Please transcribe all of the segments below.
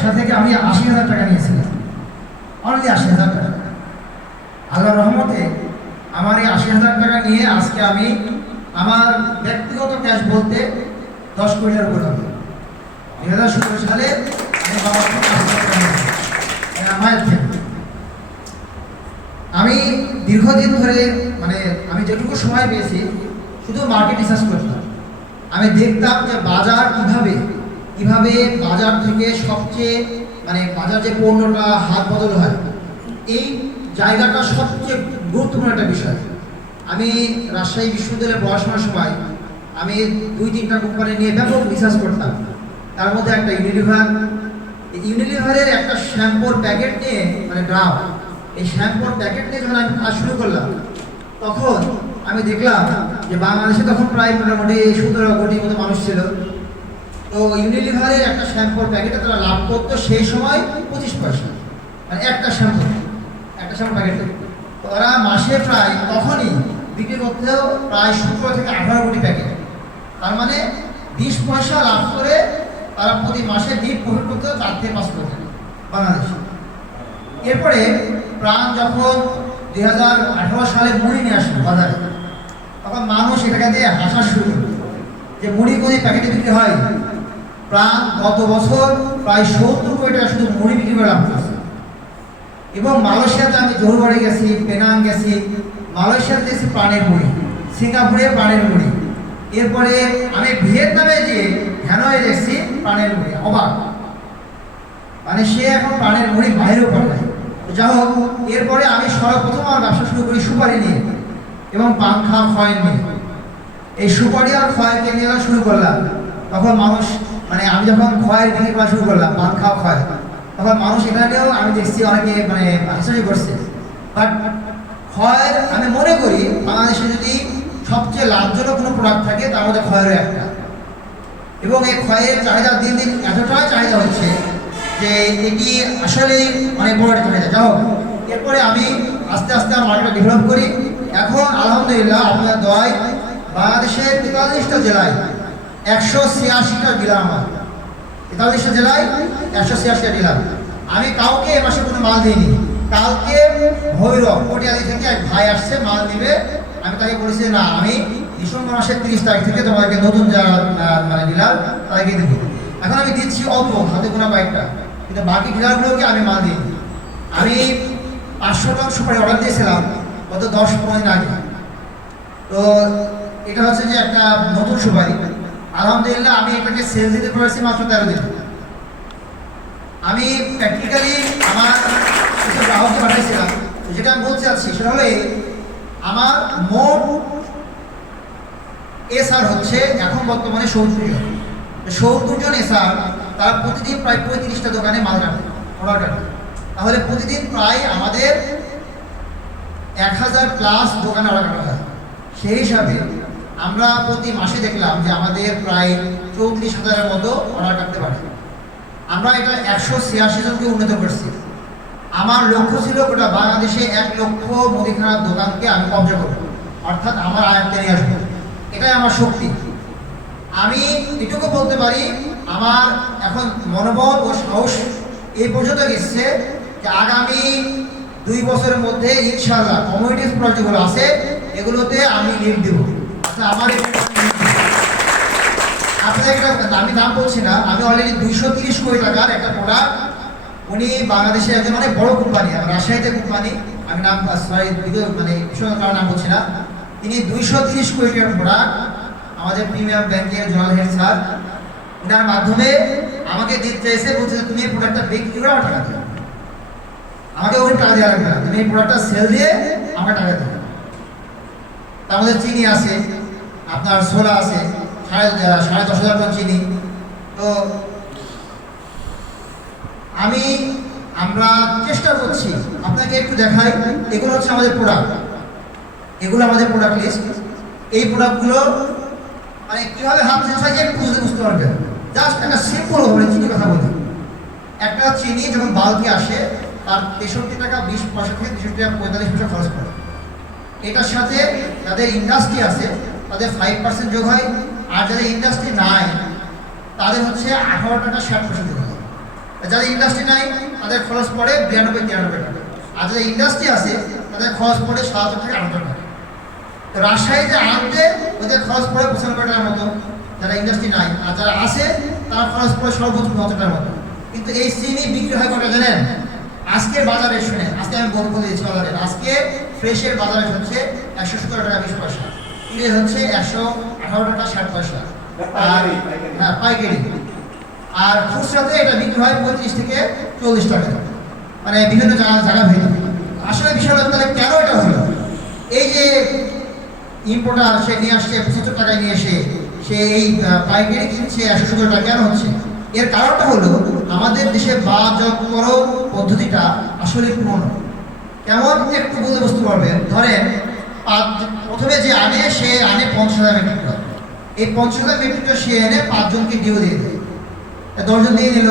বাসা থেকে আমি ৮০,০০০ টাকা নিয়েছিলাম, অনলি ৮০,০০০ টাকা। আল্লাহর রহমতে আমার এই ৮০,০০০ টাকা নিয়ে আজকে আমি আমার ব্যক্তিগত ক্যাশ বলতে 10 কোটি টাকার উপর হবে। 2017 সালে আমি বাবার থেকে ৮০,০০০ টাকা নিয়েছি মায়ের থেকে। আমি দীর্ঘদিন ধরে মানে আমি যেটুকু সময় পেয়েছি শুধু মার্কেট রিসার্চ করতাম। আমি দেখতাম যে বাজার কিভাবে বাজার থেকে সবচেয়ে মানে বাজার যে পণ্যটা হাত বদল হয়, এই জায়গাটা সবচেয়ে গুরুত্বপূর্ণ একটা বিষয়। আমি রাজশাহী বিশ্ববিদ্যালয়ে পড়াশোনার সময় আমি 2-3টা কোম্পানি নিয়ে ব্যাপক রিসার্চ করতাম। তার মধ্যে একটা ইউনিলিভারের একটা শ্যাম্পুর প্যাকেট নিয়ে মানে ড্রাম, এই শ্যাম্পুর প্যাকেট নিয়ে যখন আমি কাজ শুরু করলাম তখন আমি দেখলাম যে বাংলাদেশে তখন প্রায় মোটামুটি 17 কোটির মতো মানুষ ছিল। তো ইউনিলিভারের একটা শ্যাম্পুর প্যাকেটে তারা লাভ করতো সেই সময় 25 পয়সা, মানে একটা শ্যাম্পু প্যাকেটে। তো ওরা মাসে প্রায় তখনই বিক্রি করতেও প্রায় 17 থেকে 18 কোটি প্যাকেট, তার মানে 20 পয়সা লাভ করে তারা প্রতি মাসে দিন প্রফিট করতে 4 থেকে 5 কোটি বাংলাদেশে। এরপরে প্রাণ যখন 2018 সালে মুড়ি নিয়ে আসলো বাজারে, তখন মানুষ এটাকে দিয়ে হাসা শুরু করলো যে মুড়ি কোন প্যাকেটে বিক্রি হয়। প্রাণ গত বছর প্রায় 70 কোটি টাকা শুধু মুড়ি বিক্রি করে লাভ করেছে। এবং মালয়েশিয়াতে আমি জোহরবাড়ি গেছি, পেনাং গেছি, মালয়েশিয়াতে দেখছি প্রাণের মুড়ি, সিঙ্গাপুরে প্রাণের মুড়ি, এরপরে আমি ভিয়েতনামে গিয়ে হ্যানয়ে দেখছি প্রাণের মুড়ি। অবাক, মানে সে এখন প্রাণের মুড়ি বাইরেও পাঠায়। যা হোক, এরপরে আমি সর্বপ্রথম আমার ব্যবসা শুরু করি সুপারি নিয়ে এবং পাংখা খয়ের নিয়ে। এই সুপারি আর খয়েরকে নিয়ে শুরু করলাম। তখন মানুষ মানে আমি যখন খয়ের বিক্রি করা শুরু করলাম, পাংখা খয়, তখন মানুষ এখানেও আমি দেখছি অনেকে মানে হাসাহাসি করছে। বাট খয়ের আমি মনে করি বাংলাদেশে যদি সবচেয়ে লাভজনক কোনো প্রোডাক্ট থাকে তার মধ্যে খয়েরও একটা। এবং এই খয়ের চাহিদা দিন দিন এতটাই চাহিদা হচ্ছে যে এটি আসলে অনেক বড় একটা চাহিদা। যাই হোক, এরপরে আমি আস্তে আস্তে আমার মার্কেটটা ডেভেলপ করি। এখন আলহামদুলিল্লাহ আপনার দোয়ায় বাংলাদেশের 43টা জেলায় 186টা ডিলার, আমার 43টা জেলায় 186টা ডিলার। আমি কাউকে এ মাসে কোনো মাল দিইনি। কালকে ভৈরব পটিয়াদি থেকে এক ভাই আসছে মাল দিবে, আমি তাকে বলেছি না আমি ডিসেম্বর মাসের 30 তারিখ থেকে তোমাদেরকে নতুন যারা মানে ডিলার তাদেরকে দেবো। এখন আমি দিচ্ছি অল্প, হাতে গোনা কয়েকটা, কিন্তু বাকি ডিলারগুলোকে আমি মাল দিই। আমি 500 টন সুপারি অর্ডার দিয়েছিলাম গত 10-15 দিন আগে। তো এটা হচ্ছে যে একটা নতুন সুপারি। আলহামদুলিল্লাহ আমি এটাকে সেল দিতে পেরেছি মাত্র 13 দিন। আমি প্র্যাকটিক্যালি আমার কিছু গ্রাহককে পাঠাইছিলাম। যেটা আমি বলতে চাচ্ছি সেটা হলো আমার মোট এসআর হচ্ছে এখন বর্তমানে 70 জন এসআর, তারা প্রতিদিন প্রায় 35টা দোকানে মাল কাটে, অর্ডার কাটে। তাহলে প্রতিদিন প্রায় আমাদের 1000+ দোকানে অর্ডার কাটা হয়। সেই হিসাবে আমরা প্রতি মাসে দেখলাম যে আমাদের প্রায় 34,000-এর মতো অর্ডার কাটতে পারে। আমরা এটা 186 জনকে উন্নত করছি। আমার লক্ষ্য ছিল গোটা বাংলাদেশে 1 লক্ষ মুদিখানার দোকানকে আমি কবজা করব, অর্থাৎ আমার আয়ত্তে নিয়ে আসবো। এটাই আমার শক্তি। আমি এটুকু বলতে পারি আমার এখন মনোবল ও সাহস এই পর্যন্ত গেছে যে আগামী 2 বছরের মধ্যে ইনশাআল্লাহ কমিউনিটি প্রোডাক্ট যেগুলো আছে এগুলোতে আমি লিড দেব। আমার আপনাদের একটা আমি দাম বলছি না, আমি অলরেডি 230 কোটি টাকার একটা প্রোডাক্ট, উনি বাংলাদেশের একজন অনেক বড় কোম্পানি, রাজশাহীতে কোম্পানি, আমি নাম মানে কারণ নাম বলছি না, তিনি 230 কোটি টাকার প্রোডাক্ট আমাদের প্রিমিয়াম ব্যাংকের জনাল হেড স্যার ওনার মাধ্যমে আমাকে দিতে চাইছে। বলছে তুমি এই প্রোডাক্টটা বিক্রি করে আমার টাকা দেবে, আমাকে ওই টাকা দেওয়া লাগবে না, তুমি এই প্রোডাক্টটা সেল দিয়ে আমার টাকা দেবে। তার মধ্যে চিনি আছে, আপনার সোলা আছে 10,500 টন চিনি। তো আমরা চেষ্টা করছি, আপনাকে একটু দেখাই। এগুলো হচ্ছে আমাদের প্রোডাক্ট, এগুলো আমাদের প্রোডাক্ট লিস্ট। এই প্রোডাক্টগুলো মানে কীভাবে হাত একটু বুঝতে পারবেন। জাস্ট একটা সিম্পল ভাবে চিনি কথা বলি। একটা চিনি যখন বালতি আসে তার 63 টাকা 20 পয়সা থেকে 63 টাকা 45 পয়সা খরচ করে। এটার সাথে যাদের ইন্ডাস্ট্রি আছে তাদের 5% যোগ হয়, আর যাদের ইন্ডাস্ট্রি নাই তাদের হচ্ছে 18 টাকা 60 পয়সা যোগ হয়। যাদের ইন্ডাস্ট্রি নাই তাদের খরচ পড়ে 92-93 টাকা, আর যাদের ইন্ডাস্ট্রি আছে তাদের খরচ পড়ে 7,000 থেকে 8,000 টাকা। তো রাজশাহীতে আনতে ওদের খরচ পড়ে 95 টাকার মতো যারা ইন্ডাস্ট্রি নাই, আর যারা আছে তারা খরচ পড়ে সর্বোচ্চ 50 টাকার মতো। কিন্তু এই চিনি বিক্রি হয় কত জানেন? আজকে বাজারে শুনে, আজকে আমি বলে দিয়েছি বাজারে, আজকে ফ্রেশের বাজারে হচ্ছে 117 টাকা 20 পয়সা, কিনে হচ্ছে 118 টাকা 60 পয়সা, আর হ্যাঁ পাইকারি। আর খুচরাতে এটা বিক্রি হয় 35 থেকে 40 টাকা, মানে বিভিন্ন জায়গা ভেঙে। আসলে বিষয়টা তাহলে কেন এটা হলো? এই যে ইম্পোর্টার সে নিয়ে আসছে 75 টাকায় নিয়ে এসে সে এই পাইকারি কিনছে 117 টাকা, কেন হচ্ছে? এর কারণটা হলো আমাদের দেশে বাজারকরণ পদ্ধতিটা আসলে পুরনো। কেমন একটু বলতে বুঝতে পারবেন, ধরেন প্রথমে যে আনে সে আনে 50,000 মেট্রিক টন, এই 50,000 মেট্রিক টন সে এনে 5 জনকে ডিও দিয়ে দেয়, 10 জন দিয়ে দিল।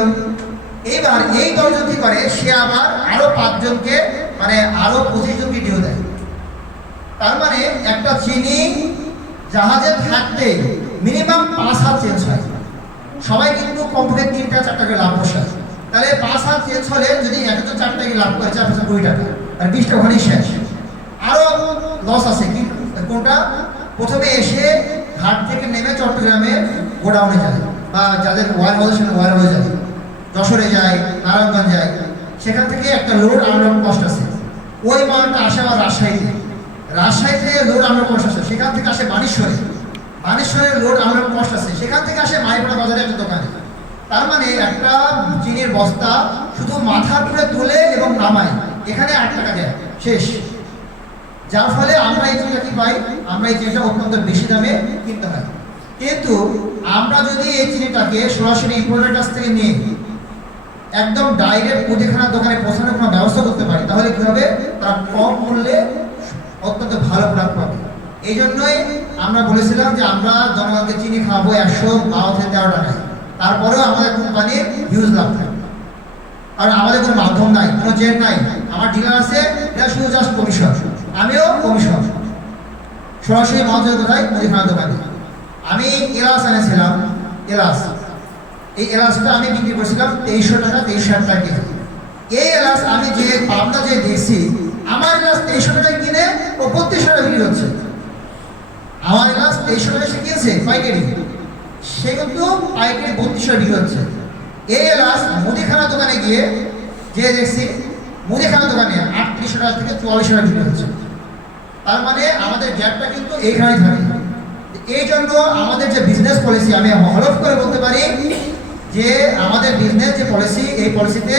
এইবার এই 10 জন কি করে, সে আবার আরো 5 জনকে মানে আরো 25 জনকে ডিও দেয়। তার মানে একটা চিনি জাহাজে থাকতে মিনিমাম 5 হাত চেঞ্জ হয়। সবাই কিন্তু কমপক্ষে 3-4 টাকা লাভ বসায়, তাহলে 5 হাত চেঞ্জ হলে যদি একজন 4 টাকা লাভ করে 4-20 টাকা, আর 20টা ওখানেই শেষ। আরো লস আছে কি কোনটা? প্রথমে এসে ঘাট থেকে নেমে চট্টগ্রামে গোডাউনে যায়, বা যাদের ওয়ার হাউস সেখানে ওয়ার হাউসে যায়, যশোরে যায়, নারায়ণগঞ্জ যায়, সেখান থেকে একটা লোড আনলোড কষ্ট আছে। ওই মালটা আসে আবার রাজশাহীতে লোড আনলোড কষ্ট আছে, সেখান থেকে আসে বানেশ্বরের লোড আনলোড কষ্ট আছে, সেখান থেকে আসে মাইপাড়া বাজারে একটা দোকানে। তার মানে একটা চিনির বস্তা শুধু মাথার উপরে তুলে এবং নামায় এখানে 8 টাকা দেয়, শেষ। যার ফলে আমরা এই চিনিটা কি পাই, আমরা এই চিনিটা অত্যন্ত বেশি দামে কিনতে হয়। কিন্তু আমরা যদি এই চিনিটাকে সরাসরি ইম্পোর্টারের কাছ থেকে নিয়ে একদম ডাইরেক্ট মুদিখানার দোকানে পৌঁছানোর কোনো ব্যবস্থা করতে পারি, তাহলে কি হবে, তারা কম মূল্যে অত্যন্ত ভালো প্রোডাক্ট পাবে। এই জন্যই আমরা বলেছিলাম যে আমরা জনগণকে চিনি খাওয়াবো 112 থেকে 13 টাকায়, তারপরেও আমাদের কোম্পানির হিউজ লাভ থাকবে। কারণ আমাদের কোনো মাধ্যম নাই, কোনো চেন নাই, আমার ডিলার আছে, এটা শুধু জাস্ট কমিশন, আমিও কমিশন। সরাসরি মাধ্যমে কোথায়? মুদিখানার দোকানে। আমি এলাচ এনেছিলাম, এই এলাচটা আমি বিক্রি করছিলাম 2300 টাকা 23,000 টাকা কেজি। এই এলাচ আমি যে পাবনা যে দেখছি, আমার এলাচ 2300 টাকায় কিনে ও 3200 টাকা বিক্রি হচ্ছে। আমার এলাচ 2300 টাকা সে কিনছে পাইকারি, সে কিন্তু পাইকারি 3200 টাকা বিক্রি হচ্ছে। এই এলাচ মুদিখানা দোকানে গিয়ে যে দেখছি, মুদিখানা দোকানে 3800 টাকা থেকে 4400 টাকা বিক্রি হচ্ছে। তার মানে আমাদের গ্যাপটা কিন্তু এইখানেই থাকে। এই জন্য আমাদের যে বিজনেস পলিসি, আমি হলফ করে বলতে পারি যে আমাদের বিজনেস যে পলিসি, এই পলিসিতে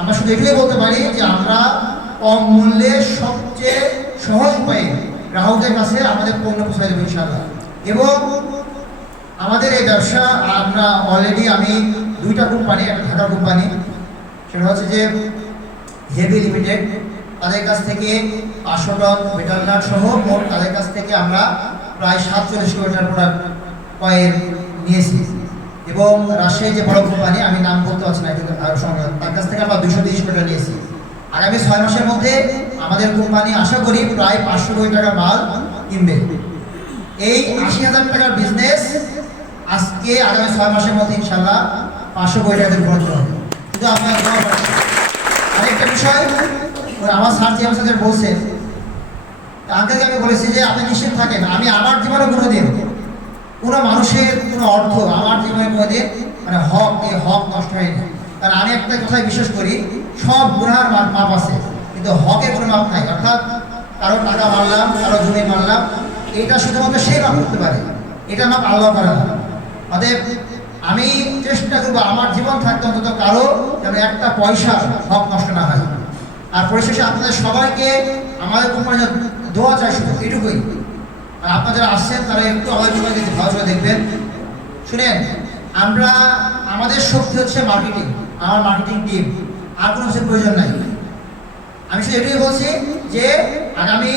আমরা শুধু এটুকুই বলতে পারি যে আমরা কম মূল্যে সবচেয়ে সহজ উপায়ে গ্রাহকদের কাছে আমাদের পণ্য পৌঁছে দেবো ইনশাআল্লাহ। এবং আমাদের এই ব্যবসা আমরা অলরেডি আমি 2টা কোম্পানি, একটা ঢাকার কোম্পানি, সেটা হচ্ছে যে হেভি লিমিটেড, তাদের কাছ থেকে 500 টন মেটাল নাট সহ মোট তাদের কাছ থেকে আমরা প্রায় 47 কিলোমিটার প্রোডাক্ট কয়েল নিয়েছি। এবং রাজশাহী যে বড় কোম্পানি, আমি নাম বলতে পারছি না কিন্তু তার কাছ থেকে আমরা 230 কিলোমিটার নিয়েছি। আগামী 6 মাসের মধ্যে আমাদের কোম্পানি আশা করি প্রায় 500 কোটি টাকার মাল কিনবে। এই 80,000 টাকার বিজনেস আজকে আগামী 6 মাসের মধ্যে ইনশাল্লাহ 500 কোটি টাকাতে রূপান্তরিত হবে। কিন্তু আপনার আরেকটা বিষয়, আমার স্যার যে আমাদের বলছেন, আঙ্কেলকে আমি বলেছি যে আপনি নিশ্চিত থাকেন, আমি আমার জীবনে কোনোদিন কোনো মানুষের কোনো অর্থ আমার জীবনে কোনোদিন মানে হক, এই হক নষ্ট হয়নি। কারণ আমি একটা কথায় বিশ্বাস করি, সব গুনার মাপ আছে কিন্তু হকের কোনো মাপ নাই। অর্থাৎ কারো টাকা মারলাম, কারো জমি মারলাম, এটা শুধুমাত্র সেই মাপ করতে পারে, এটা মাপ আল্লাহ করে না। অতএব আমি চেষ্টা করবো আমার জীবন থাকতে অন্তত কারো যেন একটা পয়সা হক নষ্ট না হয়। আর পরিশেষে আপনাদের সবাইকে আমাদের কোম্পানির দোয়া চাই, শুধু এটুকুই। আর আপনারা যারা আসছেন তারা একটু আমাদের কোম্পানিকে ভালো করে দেখবেন, শুনেন। আমরা আমাদের শক্তি হচ্ছে মার্কেটিং, আমার মার্কেটিং টিম, আর কোনো কিছু প্রয়োজন নাই। আমি শুধু এটুকুই বলছি যে আগামী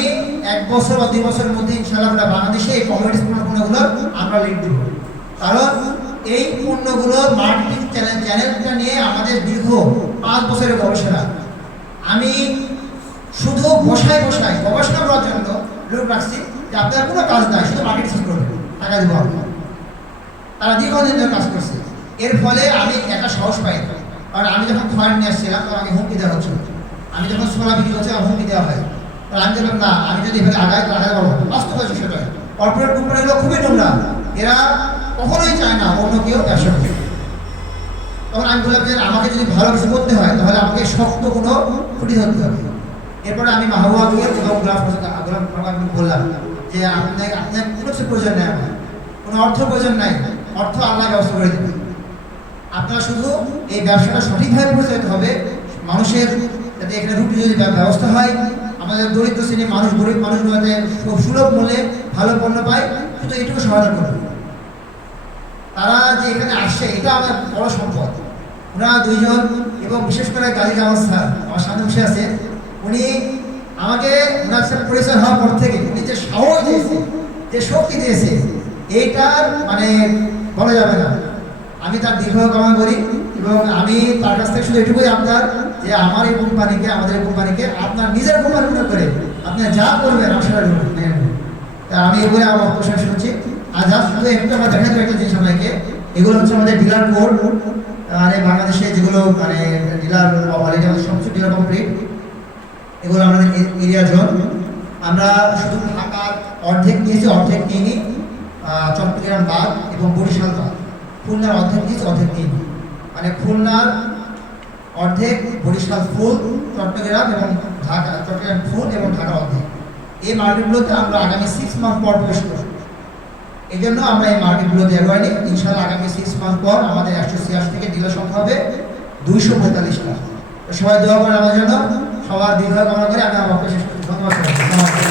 1 বছর বা 2 বছরের মধ্যে ইনশাআল্লাহ আমরা বাংলাদেশে এই কমিউনিটি পণ্যগুলো আমরা লিড দেব। কারণ এই পণ্যগুলো মার্কেটিং চ্যানেলটা নিয়ে আমাদের দীর্ঘ 5 বছরের গবেষণা। আমি শুধু বসায় গবেষণা করার জন্য লোক রাখছি যে আপনার কোনো কাজ নাই, শুধু মার্কেটিং করবেন, টাকা দেবো। তারা দীর্ঘদিন ধরে কাজ করছে, এর ফলে আমি একটা সাহস পাই। কারণ আমি যখন খয়ন নিয়ে আসছিলাম তখন আমাকে হুমকি দেওয়া হচ্ছিল, আমি যখন সোলা বিক্রি করছি আমার হুমকি দেওয়া হয়। কারণ আমি বললাম না, আমি যদি এভাবে আগাই তো আগাতে পারবো না। বাস্তব আছে সেটা, কর্পোরেট কোম্পানিগুলো খুবই নোংরা, এরা কখনোই চায় না অন্য কেউ ব্যবসা করবে। তখন আমি বললাম যে আমাকে যদি ভালো কিছু করতে হয় তাহলে আমাকে শক্ত কোনো খুঁটি ধরতে হবে। এরপরে আমি মাহবুবাকে এবং আমি বললাম যে আপনার কোনো কিছু প্রয়োজন নেই, আমার কোনো অর্থ প্রয়োজন নাই, অর্থ আল্লাহ ব্যবস্থা করে দেবে। আপনারা শুধু এই ব্যবসাটা সঠিকভাবে পরিচালিত হবে, মানুষের যাতে এখানে রুটি যদি ব্যবস্থা হয়, আমাদের দরিদ্র শ্রেণীর মানুষ, গরিব মানুষ যাতে সুলভ মূল্যে ভালো পণ্য পায়, শুধু এটুকু সহায়তা করবে। তারা যে এখানে আসছে এটা আমার বড় সম্পদ। ওনারা দুইজন এবং বিশেষ করে গাজী জামাল স্যার আমার সামনে বসে আছে, উনি আমাকে ওনার সাথে পরিচয় হওয়ার পর থেকে উনি যে সাহস দিয়েছে, যে শক্তি দিয়েছে, এইটার মানে বলা যাবে না। আমি তার দীর্ঘ কামনা করি এবং আমি তার কাছ থেকে শুধু এটুকুই আপনার যে আমার এই কোম্পানিকে, আমাদের এই কোম্পানিকে আপনার নিজের কোম্পানি মনে করে আপনি যা করবেন সেটা আমি এগুলো আমার বক্তব্য শুনছি। আর যা শুধু একটু আমরা দেখা যাবে একটা জিনিস আমাকে, এগুলো হচ্ছে আমাদের ডিলার কোড, মানে বাংলাদেশে যেগুলো মানে ডিলার অলরেডি আমাদের সমস্ত ডিলার কমপ্লিট, এগুলো আমাদের এরিয়া জোন। আমরা শুধু ঢাকার অর্ধেক নিয়েছি, অর্ধেক নিইনি, চট্টগ্রাম বাদ এবং বরিশাল বাদ। খুলনার অর্ধেক নিয়েছি, অর্ধেক নিইনি, মানে খুলনার অর্ধেক, বরিশাল ফুল, চট্টগ্রাম এবং ঢাকা, চট্টগ্রাম ফুল এবং ঢাকা অর্ধেক। এই মার্কেটগুলোতে আমরা আগামী 6 মান্থ পর প্রবেশ করব। এই জন্য আমরা এই মার্কেটগুলোতে এগোয়নি। ইনশাআল্লাহ আগামী 6 মান্থ পর আমাদের 186 থেকে ডিলার সংখ্যা হবে 245টা। সবাই দোয়া করেন আমার জন্য, সবার দীর্ঘ কামনা করে আমি আমার শেষ করছি। ধন্যবাদ।